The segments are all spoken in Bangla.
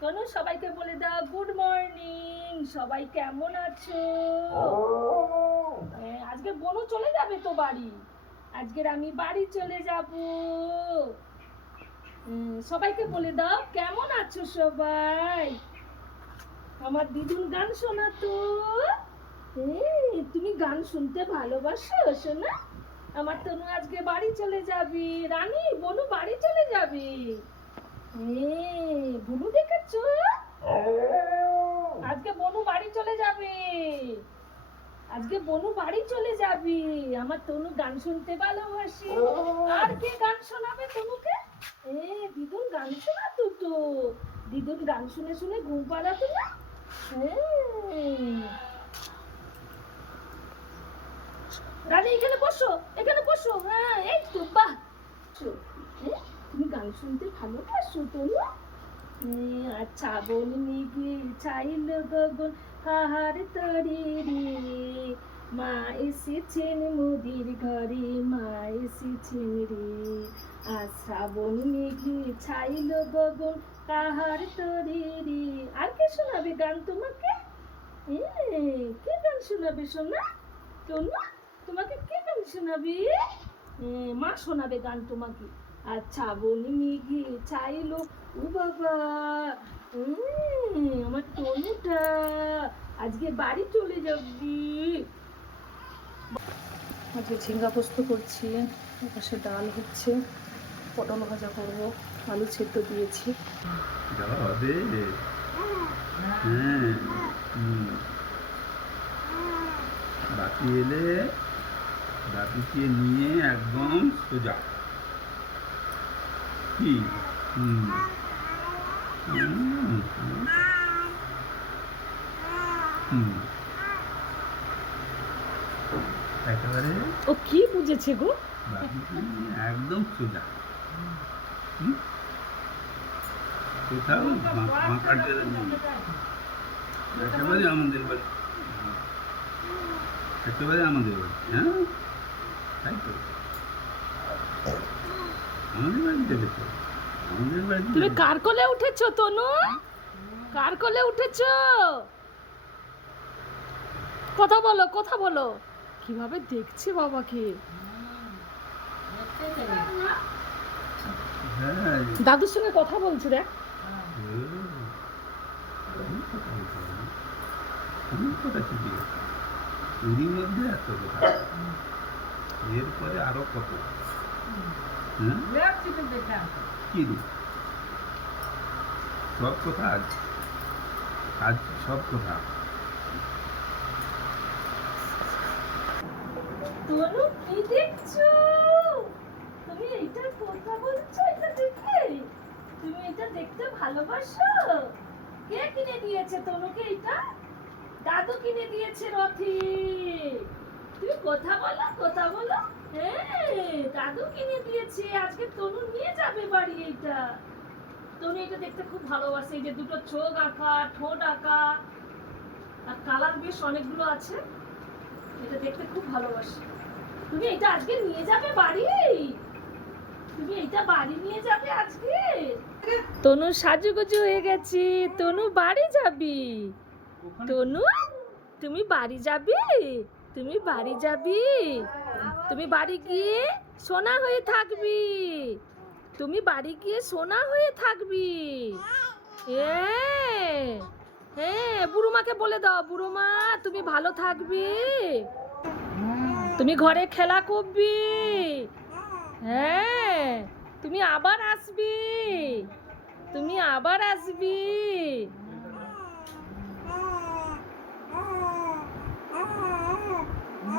তনু সবাইকে বলে দাও গুড মর্নিং। সবাই কেমন আছো? আজকে বনু চলে যাবে তো বাড়ি। আজকের আমি বাড়ি চলে যাব। সবাইকে বলে দাও কেমন আছো সবাই। আমার দিদুন গান শোনা তো। তুমি গান শুনতে ভালোবাসো শোনা? আমার তনু আজকে বাড়ি চলে যাবে। রানী বনু বাড়ি চলে যাবে। বনু দেখেছো? আজকে বনু বাড়ি চলে যাবে। আজকে বনু বাড়ি চলে যাবে। আমার তনু গান শুনতে ভালোবাসে। আর কে গান শোনাবে তনুকে? দিদুন গান শোনাতো তো। দিদুন গান শুনে শুনে ঘুম পাড়াতো না। রানী এখানে বসো, এখানে বসো। হ্যাঁ এই তো বাহ। তুমি গান শুনতে ভালোবাসো তনু? আচ্ছা বন মেঘে চাইল গগন কাহার তরে রে, মা এসেছেন মোদির ঘরে, মা এসেছেন রে। শ্রাবণ মেঘে ছাইল গগন কাহার তরে রে। আর কে শোনাবে গান তোমাকে? কে গান শোনাবে সোনা? তনু তোমাকে কে গান শোনাবে? মা শোনাবে গান তোমাকে। আচ্ছা বন মেঘে চাইলো ও বাবা, আমার তনুটা আজকে বাড়ি চলে যাবি। আজকে ঝিঙ্গা পোস্ত করছি, পাশে ডাল হচ্ছে, পটল ভাজা করবো, আলু সেদ্ধ দিয়েছি। বাকি এলে বাপিকে নিয়ে একদম সোজা কি একেবারে ও কি বুঝেছে গো? বাপিকে নিয়ে একদম সোজা। কোথাও বাঁকা টেরা নেই, একেবারে আমাদের বাড়ি, একেবারে আমাদের বাড়ি। হ্যাঁ তাই তো, আমাদের বাড়িতে দেখো, আমাদের বাড়িতে। তুমি কার কোলে উঠেছো তনু? কার কোলে উঠেছো? কথা বলো, কথা বলো। কিভাবে দেখছে বাবাকে। দাদুর সঙ্গে কথা বলছো দেখ। এরই মধ্যে এত কথা, এরপরে আরো কত। কি রে সব কথা আজ, আজ সব কথা। তনু কি দেখছো? তুমি এইটার কথা বলছো? এটা দেখে তুমি এটা দেখতে ভালোবাসো? কে কিনে দিয়েছে তনুকে এটা? দাদু কিনে দিয়েছে রথি। তুমি কথা বলো, কথা বলো। দাদু কিনে দিয়েছে, আজকে তনু নিয়ে যাবে বাড়ি এইটা। তনু এটা দেখতে খুব ভালোবাসে। এই যে দুটো চোখ আঁকা, ঠোঁট আঁকা, আর কালার বেশ অনেকগুলো আছে। এটা দেখতে খুব ভালোবাসে। তুমি এটা আজকে নিয়ে যাবে বাড়ি? তুমি এটা বাড়ি নিয়ে যাবে আজকে? তনু সাজুগুজু হয়ে গেছি, তনু বাড়ি যাবি। তনু তুমি বাড়ি যাবি? তুমি বাড়ি যাবি? তুমি বাড়ি গিয়ে সোনা হয়ে থাকবি। তুমি বাড়ি গিয়ে সোনা হয়ে থাকবি। হ্যাঁ বুড়োমাকে বলে দাও, বুড়োমা তুমি ভালো থাকবি। তুমি ঘরে খেলা করবি। হ্যাঁ তুমি আবার আসবি, তুমি আবার আসবি।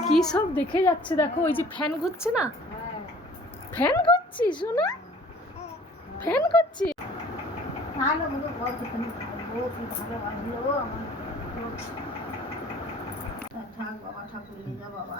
কি সব দেখে যাচ্ছে দেখো। ওই যে ফ্যান ঘুরছে না, ফ্যান ঘুরছি শোনা, ফ্যান ঘুরছি। ভালো মতো বল তো, তুমি ভালো কি ভালোবাসলো আমার। থাক বাবা, ঠাকুর নিয়ে যা বাবা।